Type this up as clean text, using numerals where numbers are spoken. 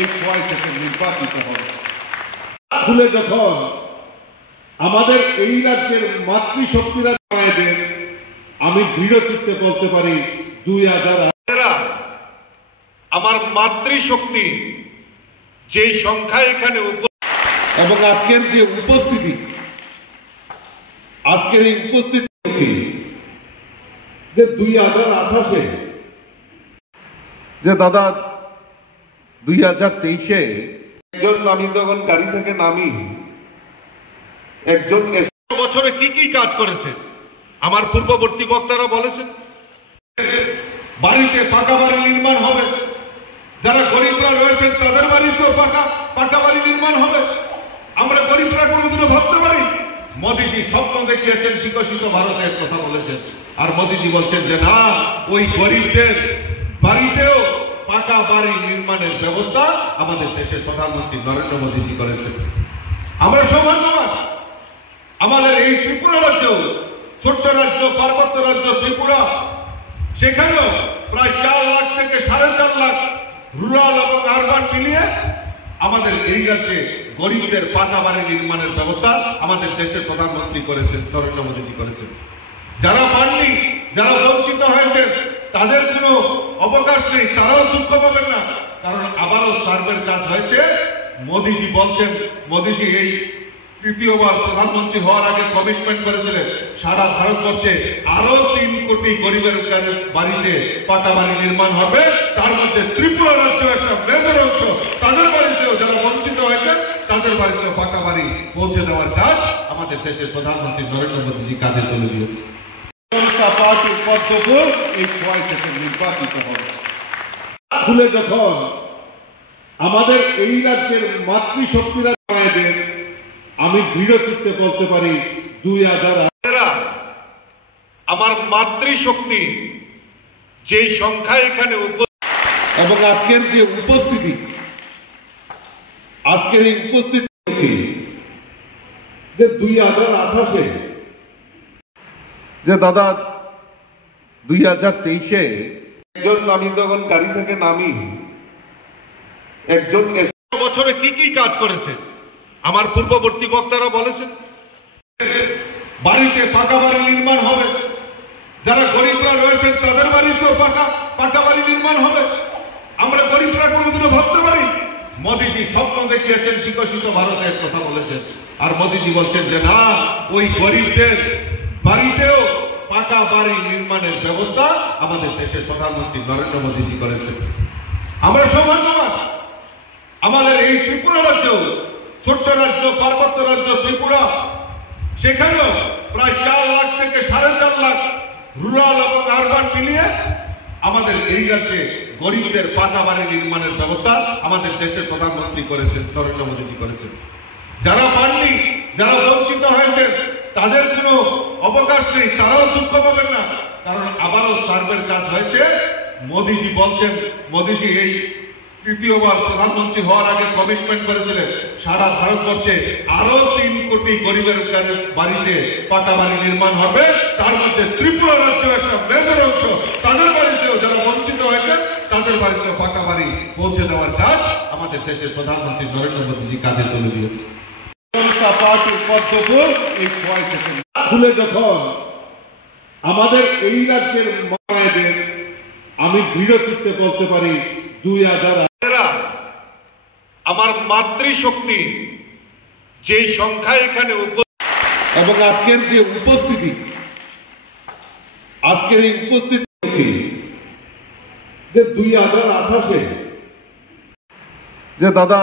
এই 6 থেকে নির্বাচিত হবে। খুলে যখন আমাদের এই রাজ্যের মাতৃশক্তিরা আমি দৃঢ় চিত্তে বলতে পারি 2000 আমার মাতৃশক্তি যেই সংখ্যা এখানে এবং আজকের যে উপস্থিতি, আজকের এই উপস্থিতি যে 2028-এ যে দাদা 2023-এ একজন আমি তখন গাড়ি থেকে নামি, একজন বছরে কি কি কাজ করেছে আমার পূর্ববর্তী বক্তারা বলেছেন। বাড়িতে পাকা বাড়ি নির্মাণ হবে, যারা গরিবরা রয়েছেন তাদের বাড়িতেও পাকা বাড়ি নির্মাণ হবে। আমরা গরিবরা কোনোদিনও ভাবতে পারি। মোদীজি স্বপ্ন দেখিয়েছেন বিকশিত ভারতের কথা বলেছেন, আর মোদীজি বলছেন যে না, ওই গরিবদের বাড়িতেও পাকা বাড়ি নির্মাণের ব্যবস্থা আমাদের দেশের প্রধানমন্ত্রী নরেন্দ্র মোদীজি করেছেন। আমরা সৌভাগ্যবান, আমাদের এই ত্রিপুরা রাজ্য, ছোট্ট রাজ্য, পার্বত্য রাজ্য ত্রিপুরা, সেখানেও প্রায় 4 লাখ থেকে 4.5 লাখ রুরাল এবং আরবান মিলিয়ে আমাদের এই রাজ্যে গরিবদের পাকা বাড়ি নির্মাণের ব্যবস্থা আমাদের দেশের প্রধানমন্ত্রী করেছেন, নরেন্দ্র মোদীজি করেছেন। যারা পাননি, যারা বঞ্চিত হয়েছে, তাদের কোনো অবকাশ নেই, তারাও দুঃখ পাবেন না, কারণ আবারও সার্ভের কাজ হয়েছে। মোদীজি বলছেন, মোদীজি এই তৃতীয়বার প্রধানমন্ত্রী হওয়ার আগে কমিটমেন্ট করেছিলেন সারা ভারতবর্ষে আরো 3 কোটি গরিবের বাড়িতে পাকা বাড়ি নির্মাণ হবে, তার মধ্যে ত্রিপুরা রাজ্য একটা মেজর অংশ, তাদের বাড়িতেও যারা বঞ্চিত হয়েছে তাদের বাড়িতেও পাকা বাড়ি পৌঁছে দেওয়ার কাজ আমাদের দেশের প্রধানমন্ত্রী নরেন্দ্র মোদীজি কাজে তুলে দিয়েছে। পার্টির পদ্মপুর এই 6 থেকে নির্বাচিত হবে। খুলে যখন আমাদের এই রাজ্যের মাতৃশক্তিরা আমি দৃঢ় চিত্তে বলতে পারি 2000 আমার মাতৃশক্তি যেই সংখ্যা এখানে এবং আজকের যে উপস্থিতি, আজকের এই উপস্থিতি যে 2028-এ যে দাদা 2023-এ একজন আমি তখন গাড়ি থেকে নামি, একজন বছরে কি কি কাজ করেছে আমার পূর্ববর্তী বক্তারা বলেছেন। বাড়িতে পাকা বাড়ি নির্মাণ হবে, যারা গরিবরা রয়েছেন তাদের বাড়িতেও পাকা বাড়ি নির্মাণ হবে। আমরা গরিবরা কোনোদিনও ভাবতে পারি। মোদীজি স্বপ্ন দেখিয়েছেন বিকশিত ভারতের কথা বলেছেন, আর মোদীজি বলছেন যে না, ওই গরিবদের বাড়িতেও পাকা বাড়ি নির্মাণের ব্যবস্থা আমাদের দেশের প্রধানমন্ত্রী নরেন্দ্র মোদীজি করেছেন। আমরা সৌভাগ্যবান, আমাদের এই ত্রিপুরা রাজ্য, ছোট্ট রাজ্য, পার্বত্য রাজ্য ত্রিপুরা, সেখানেও প্রায় 4 লাখ থেকে 4.5 লাখ রুরাল এবং আরবান মিলিয়ে আমাদের এই রাজ্যে গরিবদের পাকা বাড়ি নির্মাণের ব্যবস্থা আমাদের দেশের প্রধানমন্ত্রী করেছেন, নরেন্দ্র মোদীজি করেছেন। যারা পাননি, যারা বঞ্চিত হয়েছে, তাদের কোনো অবকাশ নেই, তারাও দুঃখ পাবেন না, কারণ আবারও সার্ভের কাজ হয়েছে। মোদীজি বলছেন, মোদীজি এই তৃতীয়বার প্রধানমন্ত্রী হওয়ার আগে কমিটমেন্ট করেছিলেন সারা ভারতবর্ষে আরো 3 কোটি গরিবের বাড়িতে পাকা বাড়ি নির্মাণ হবে, তার মধ্যে ত্রিপুরা রাজ্য একটা মেজর অংশ, তাদের বাড়িতেও যারা বঞ্চিত হয়েছে তাদের বাড়িতেও পাকা বাড়ি পৌঁছে দেওয়ার কাজ আমাদের দেশের প্রধানমন্ত্রী নরেন্দ্র মোদীজি কাজে তুলে দিয়েছে। পার্টির পদ্মপুর এই 6 থেকে খুলে যখন আমাদের এই রাজ্যের মায়েদের আমি দৃঢ় চিত্তে বলতে পারি 2000 আমার মাতৃশক্তি যেই সংখ্যা এখানে এবং আজকের যে উপস্থিতি, আজকের এই উপস্থিতি যে 2028-এ যে দাদা